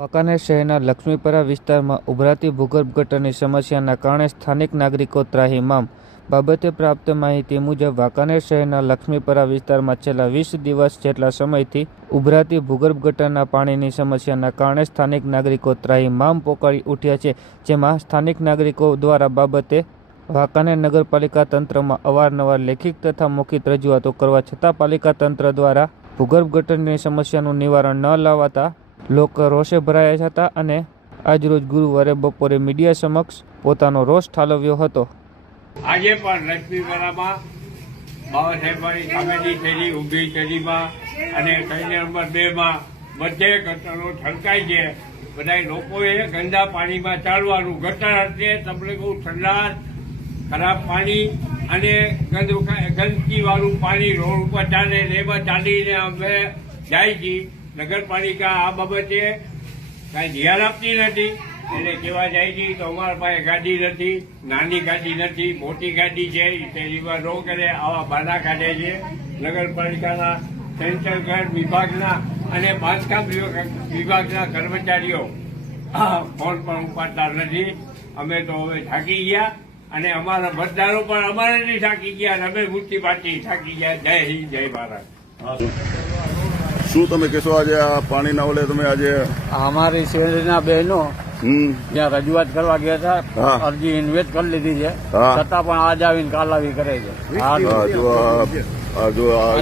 વાંકાનેર શહેરના લક્ષ્મીપરા વિસ્તારમાં ઉભરાતી ભૂગર્ભ ગટરની સમસ્યાના કારણે સ્થાનિક નાગરિકો ત્રાહિમામ. બાબતે પ્રાપ્ત માહિતી મુજબ વાંકાનેર શહેરના લક્ષ્મીપરા વિસ્તારમાં છેલ્લા 20 દિવસ જેટલા સમયથી ઉભરાતી ભૂગર્ભ ગટરના પાણીની સમસ્યાના કારણે સ્થાનિક નાગરિકો ત્રાહિમામ પોકારી ઉઠ્યા છે. જેમાં સ્થાનિક નાગરિકો દ્વારા બાબતે વાંકાનેર નગરપાલિકા તંત્રમાં અવારનવાર લેખિત તથા મૌખિક રજૂઆતો કરવા છતાં પાલિકા તંત્ર દ્વારા ભૂગર્ભ ગટરની સમસ્યાનું નિવારણ ન લાવતા લોકો રોષે ભરાયા હતા અને આજરોજ ગુરુવારે બપોરે મીડિયા સમક્ષ પોતાનો રોષ ઠાલવ્યો હતો. આજે પણ લક્ષ્મીપરામાં બાબા સાહેબની સામેની શેરી, ઊભી શેરીમાં અને શેરી નંબર 2 માં બધે ગટરો છલકાય છે. બધા લોકોએ ગંદા પાણીમાં ચાલવાનું. ગટર એટલે તમને કહું, ઠંડા ખરાબ પાણી અને ગંદકી વાળું પાણી રોડ ઉપર ચાલે, એમાં ચાલીને અમે જાય છીએ. નગરપાલિકા આ બાબતે કાંઈ ધ્યાન આપતી નથી. એટલે કહેવા જાય છે તો અમારા પાસે ગાડી નથી, નાની ગાડી નથી, મોટી ગાડી છે, શેરીમાં નો કરે આવા બહાના કાઢે છે. નગરપાલિકાના સેન્ટ્રલ ઘર વિભાગના અને બાંધકામ વિભાગના કર્મચારીઓ ફોન પણ ઉપાડતા નથી. અમે તો હવે થાકી ગયા અને અમારા મતદારો પણ અમારાથી થાકી ગયા અને અમે મુઠ્ઠી પાછી થાકી ગયા. જય હિન્દ, જય ભારત. શું તમે કહેશો આજે આ પાણીના ઓલે તમે આજે અમારી શેરીના બહેનો ત્યાં રજૂઆત કરવા ગયા હતા, અરજી ઇન્વેસ્ટ કરી લીધી છે, છતાં પણ આજ આવીને કાલ આવી કરે છે.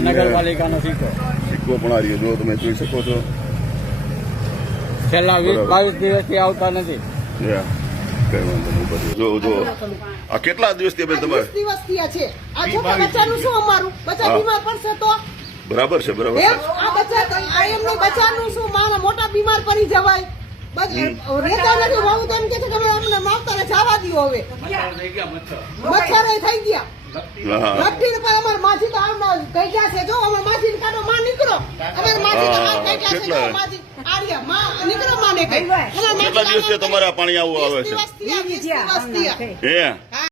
નગરપાલિકાનો સિક્કો પણ આ રહ્યો, જો તમે જોઈ શકો છો. છેલ્લા 20-22 દિવસથી આવતા નથી. જો આ કેટલા દિવસથી બેન તમારે? દિવસ થયા છે. આ છોકરા બચ્ચાનું શું, અમારું બચ્ચા બીમાર પડશે તો બરાબર છે, બરાબર. આ બચ્ચા એમની બચ્ચાનું શું, મારા મોટા બીમાર પડી જવાય. રેતા નથી બહુ, તેમ કે છે કે અમને માવતરે જવા દો. હવે મચ્છર થઈ ગયા. લપટીને પણ અમારે માછી તો આમ કહી ગયા છે. જો અમે માછી કાઢો, માં નીકળો. અમારે માછી તો હાથ કહી ગયા છે. જો માછી આર્યા માં નીકળો, માં ને કહી. કેટલા દિવસથી તમારે આ પાણી આવું આવે છે? 20 દિવસ થયા. હે